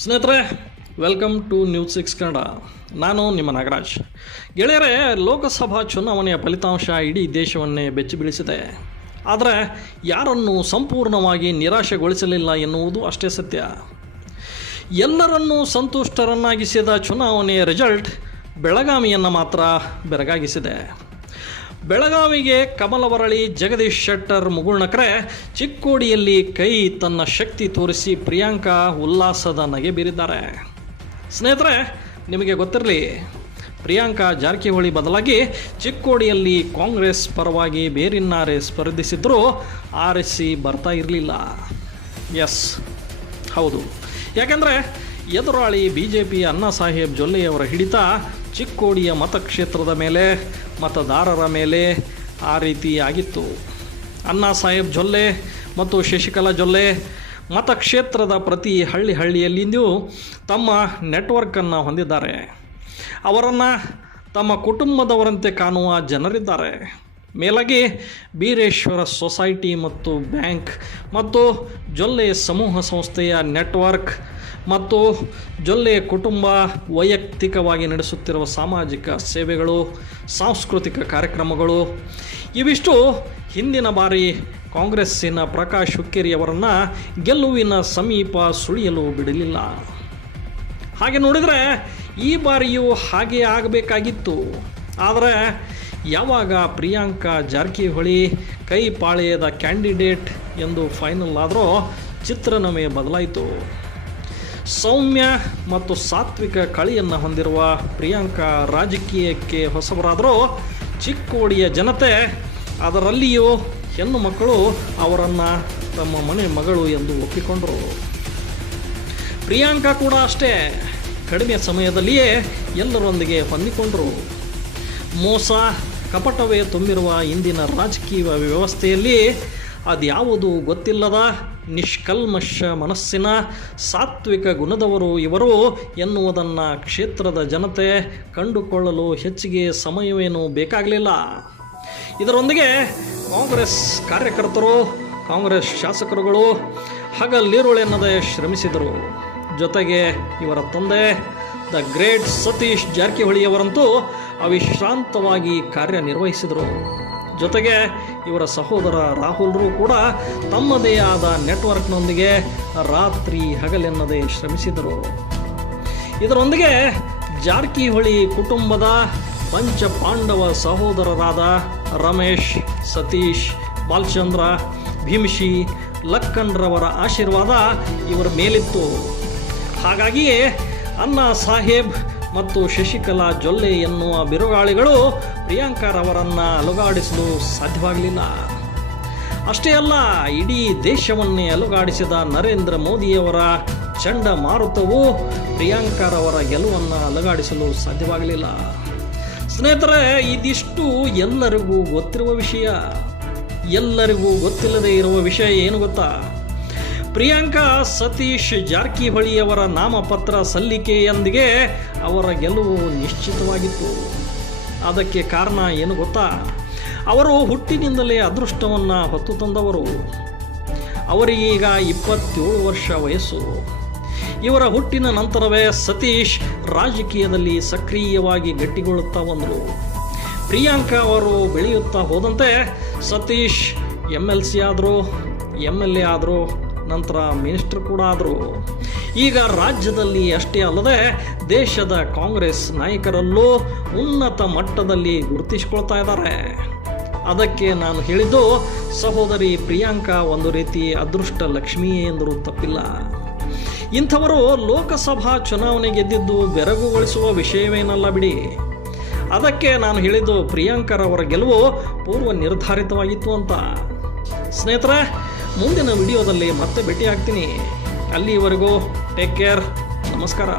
ಸ್ನೇಹಿತರೆ, welcome two news 6 Kannada. ನಾನು ನಿಮ್ಮ ನಾಗರಾಜ್. ಗೆಳೆಯರೇ, ಲೋಕಸಭಾ ಚುನಾವಣೆಯ ಫಲಿತಾಂಶ ಇಡೀ ದೇಶವನ್ನೇ ಬೆಚ್ಚಿ ಬೀಳಿಸಿದೆ. ಆದರೆ ಯಾರನ್ನೂ ಸಂಪೂರ್ಣವಾಗಿ ನಿರಾಶೆಗೊಳಿಸಲಿಲ್ಲ ಎನ್ನುವುದು ಅಷ್ಟೇ ಸತ್ಯ. ಎಲ್ಲರನ್ನೂ ಸಂತುಷ್ಟರನ್ನಾಗಿಸಿದ ಚುನಾವಣೆಯ ರಿಸಲ್ಟ್ ಬೆಳಗಾವಿಯನ್ನು ಮಾತ್ರ ಬೆರಗಾಗಿಸಿದೆ. ಬೆಳಗಾವಿಗೆ ಕಮಲವರಳಿ ಜಗದೀಶ್ ಶೆಟ್ಟರ್ ಮುಗುಳ್ನಕರೆ, ಚಿಕ್ಕೋಡಿಯಲ್ಲಿ ಕೈ ತನ್ನ ಶಕ್ತಿ ತೋರಿಸಿ ಪ್ರಿಯಾಂಕಾ ಉಲ್ಲಾಸದ ನಗೆ ಬೀರಿದ್ದಾರೆ. ಸ್ನೇಹಿತರೆ, ನಿಮಗೆ ಗೊತ್ತಿರಲಿ, ಪ್ರಿಯಾಂಕಾ ಜಾರಕಿಹೊಳಿ ಬದಲಾಗಿ ಚಿಕ್ಕೋಡಿಯಲ್ಲಿ ಕಾಂಗ್ರೆಸ್ ಪರವಾಗಿ ಬೇರಿನ್ನಾರೆ ಸ್ಪರ್ಧಿಸಿದ್ರೂ ಆರಿಸಿ ಬರ್ತಾ ಇರಲಿಲ್ಲ. ಎಸ್, ಹೌದು. ಯಾಕೆಂದರೆ ಎದುರಾಳಿ BJP ಅಣ್ಣಾ ಸಾಹೇಬ್ ಜೊಲ್ಲೆಯವರ ಹಿಡಿತ ಚಿಕ್ಕೋಡಿಯ ಮತಕ್ಷೇತ್ರದ ಮೇಲೆ, ಮತದಾರರ ಮೇಲೆ ಆ ರೀತಿ ಆಗಿತ್ತು. ಅಣ್ಣಾ ಸಾಹೇಬ್ ಜೊಲ್ಲೆ ಮತ್ತು ಶಶಿಕಲಾ ಜೊಲ್ಲೆ ಮತಕ್ಷೇತ್ರದ ಪ್ರತಿ ಹಳ್ಳಿಯಲ್ಲಿಯೂ ತಮ್ಮ ನೆಟ್ವರ್ಕನ್ನು ಹೊಂದಿದ್ದಾರೆ. ಅವರನ್ನು ತಮ್ಮ ಕುಟುಂಬದವರಂತೆ ಕಾಣುವ ಜನರಿದ್ದಾರೆ. ಮೇಲಾಗಿ ಬೀರೇಶ್ವರ ಸೊಸೈಟಿ ಮತ್ತು ಬ್ಯಾಂಕ್ ಮತ್ತು ಜೊಲ್ಲೆ ಸಮೂಹ ಸಂಸ್ಥೆಯ ನೆಟ್ವರ್ಕ್ ಮತ್ತು ಜೊಲ್ಲೆ ಕುಟುಂಬ ವೈಯಕ್ತಿಕವಾಗಿ ನಡೆಸುತ್ತಿರುವ ಸಾಮಾಜಿಕ ಸೇವೆಗಳು, ಸಾಂಸ್ಕೃತಿಕ ಕಾರ್ಯಕ್ರಮಗಳು ಇವಿಷ್ಟು ಹಿಂದಿನ ಬಾರಿ ಕಾಂಗ್ರೆಸ್ಸಿನ ಪ್ರಕಾಶ್ ಹುಕ್ಕೇರಿಯವರನ್ನು ಗೆಲುವಿನ ಸಮೀಪ ಸುಳಿಯಲು ಬಿಡಲಿಲ್ಲ. ಹಾಗೆ ನೋಡಿದರೆ ಈ ಬಾರಿಯೂ ಹಾಗೆ ಆಗಬೇಕಾಗಿತ್ತು. ಆದರೆ ಯಾವಾಗ ಪ್ರಿಯಾಂಕಾ ಜಾರಕಿಹೊಳಿ ಕೈ ಪಾಳೆಯದ ಕ್ಯಾಂಡಿಡೇಟ್ ಎಂದು ಫೈನಲ್ ಆದರೂ ಚಿತ್ರಣವೇ ಬದಲಾಯಿತು. ಸೌಮ್ಯ ಮತ್ತು ಸಾತ್ವಿಕ ಕಳೆಯನ್ನು ಹೊಂದಿರುವ ಪ್ರಿಯಾಂಕಾ ರಾಜಕೀಯಕ್ಕೆ ಹೊಸಬರಾದರೂ ಚಿಕ್ಕೋಡಿಯ ಜನತೆ, ಅದರಲ್ಲಿಯೂ ಹೆಣ್ಣು ಮಕ್ಕಳು ಅವರನ್ನು ತಮ್ಮ ಮನೆ ಮಗಳು ಎಂದು ಒಪ್ಪಿಕೊಂಡರು. ಪ್ರಿಯಾಂಕಾ ಕೂಡ ಅಷ್ಟೇ, ಕಡಿಮೆ ಸಮಯದಲ್ಲಿಯೇ ಎಲ್ಲರೊಂದಿಗೆ ಹೊಂದಿಕೊಂಡರು. ಮೋಸ ಕಪಟವೇ ತುಂಬಿರುವ ಇಂದಿನ ರಾಜಕೀಯ ವ್ಯವಸ್ಥೆಯಲ್ಲಿ ಅದ್ಯಾವುದು ಗೊತ್ತಿಲ್ಲದ ನಿಷ್ಕಲ್ಮಶ ಮನಸ್ಸಿನ ಸಾತ್ವಿಕ ಗುಣದವರು ಇವರು ಎನ್ನುವುದನ್ನು ಕ್ಷೇತ್ರದ ಜನತೆ ಕಂಡುಕೊಳ್ಳಲು ಹೆಚ್ಚಿಗೆ ಸಮಯವೇನೂ ಬೇಕಾಗಲಿಲ್ಲ. ಇದರೊಂದಿಗೆ ಕಾಂಗ್ರೆಸ್ ಕಾರ್ಯಕರ್ತರು, ಕಾಂಗ್ರೆಸ್ ಶಾಸಕರುಗಳು ಹಗಲಿರುಳೆನ್ನದೆ ಶ್ರಮಿಸಿದರು. ಜೊತೆಗೆ ಇವರ ತಂದೆ ದ ಗ್ರೇಟ್ ಸತೀಶ್ ಜಾರಕಿಹೊಳಿಯವರಂತೂ ಅವಿಶ್ರಾಂತವಾಗಿ ಕಾರ್ಯನಿರ್ವಹಿಸಿದರು. ಜೊತೆಗೆ ಇವರ ಸಹೋದರ ರಾಹುಲ್ರು ಕೂಡ ತಮ್ಮದೇ ಆದ ನೆಟ್ವರ್ಕ್ನೊಂದಿಗೆ ರಾತ್ರಿ ಹಗಲೆನ್ನದೇ ಶ್ರಮಿಸಿದರು. ಇದರೊಂದಿಗೆ ಜಾರಕಿಹೊಳಿ ಕುಟುಂಬದ ಪಂಚ ಪಾಂಡವ ಸಹೋದರರಾದ ರಮೇಶ್, ಸತೀಶ್, ಬಾಲಚಂದ್ರ, ಭೀಮಶಿ, ಲಕ್ಕನ್ರವರ ಆಶೀರ್ವಾದ ಇವರ ಮೇಲಿತ್ತು. ಹಾಗಾಗಿಯೇ ಅಣ್ಣಾ ಸಾಹೇಬ್ ಮತ್ತು ಶಶಿಕಲಾ ಜೊಲ್ಲೆ ಎನ್ನುವ ಬಿರುಗಾಳಿಗಳು ಪ್ರಿಯಾಂಕಾರವರನ್ನು ಅಲುಗಾಡಿಸಲು ಸಾಧ್ಯವಾಗಲಿಲ್ಲ. ಅಷ್ಟೇ ಅಲ್ಲ, ಇಡೀ ದೇಶವನ್ನೇ ಅಲುಗಾಡಿಸಿದ ನರೇಂದ್ರ ಮೋದಿಯವರ ಚಂಡಮಾರುತವು ಪ್ರಿಯಾಂಕಾರವರ ಗೆಲುವನ್ನು ಅಲುಗಾಡಿಸಲು ಸಾಧ್ಯವಾಗಲಿಲ್ಲ. ಸ್ನೇಹಿತರೆ, ಇದಿಷ್ಟು ಎಲ್ಲರಿಗೂ ಗೊತ್ತಿರುವ ವಿಷಯ. ಎಲ್ಲರಿಗೂ ಗೊತ್ತಿಲ್ಲದೆ ಇರುವ ವಿಷಯ ಏನು ಗೊತ್ತಾ? ಪ್ರಿಯಾಂಕಾ ಸತೀಶ್ ಜಾರಕಿಹೊಳಿಯವರ ನಾಮಪತ್ರ ಸಲ್ಲಿಕೆಯೊಂದಿಗೆ ಅವರ ಗೆಲುವು ನಿಶ್ಚಿತವಾಗಿತ್ತು. ಅದಕ್ಕೆ ಕಾರಣ ಏನು ಗೊತ್ತಾ? ಅವರು ಹುಟ್ಟಿನಿಂದಲೇ ಅದೃಷ್ಟವನ್ನು ಹೊತ್ತು ತಂದವರು. ಅವರಿಗೀಗ 27 ವರ್ಷ ವಯಸ್ಸು. ಇವರ ಹುಟ್ಟಿನ ನಂತರವೇ ಸತೀಶ್ ರಾಜಕೀಯದಲ್ಲಿ ಸಕ್ರಿಯವಾಗಿ ಗಟ್ಟಿಗೊಳ್ಳುತ್ತಾ ಬಂದರು. ಪ್ರಿಯಾಂಕಾ ಅವರು ಬೆಳೆಯುತ್ತಾ ಹೋದಂತೆ ಸತೀಶ್ MLC ಆದರು, MLA ಆದರು, ನಂತರ ಮಿನಿಸ್ಟರ್ ಕೂಡ ಆದರು. ಈಗ ರಾಜ್ಯದಲ್ಲಿ ಅಷ್ಟೇ ಅಲ್ಲದೆ ದೇಶದ ಕಾಂಗ್ರೆಸ್ ನಾಯಕರಲ್ಲೂ ಉನ್ನತ ಮಟ್ಟದಲ್ಲಿ ಗುರುತಿಸಿಕೊಳ್ತಾ ಇದ್ದಾರೆ. ಅದಕ್ಕೆ ನಾನು ಹೇಳಿದ್ದು, ಸಹೋದರಿ ಪ್ರಿಯಾಂಕಾ ಒಂದು ರೀತಿ ಅದೃಷ್ಟ ಲಕ್ಷ್ಮಿಯೇ ಎಂದರೂ ತಪ್ಪಿಲ್ಲ. ಇಂಥವರು ಲೋಕಸಭಾ ಚುನಾವಣೆ ಗೆದ್ದಿದ್ದು ಬೆರಗುಗೊಳಿಸುವ ವಿಷಯವೇನಲ್ಲ ಬಿಡಿ. ಅದಕ್ಕೆ ನಾನು ಹೇಳಿದ್ದು ಪ್ರಿಯಾಂಕಾರವರ ಗೆಲುವು ಪೂರ್ವ ನಿರ್ಧಾರಿತವಾಗಿತ್ತು ಅಂತ. ಸ್ನೇಹಿತರೆ, ಮುಂದಿನ ವಿಡಿಯೋದಲ್ಲಿ ಮತ್ತೆ ಭೇಟಿ ಆಗ್ತೀನಿ. ಅಲ್ಲಿವರೆಗೂ ಟೇಕ್ ಕೇರ್. ನಮಸ್ಕಾರ.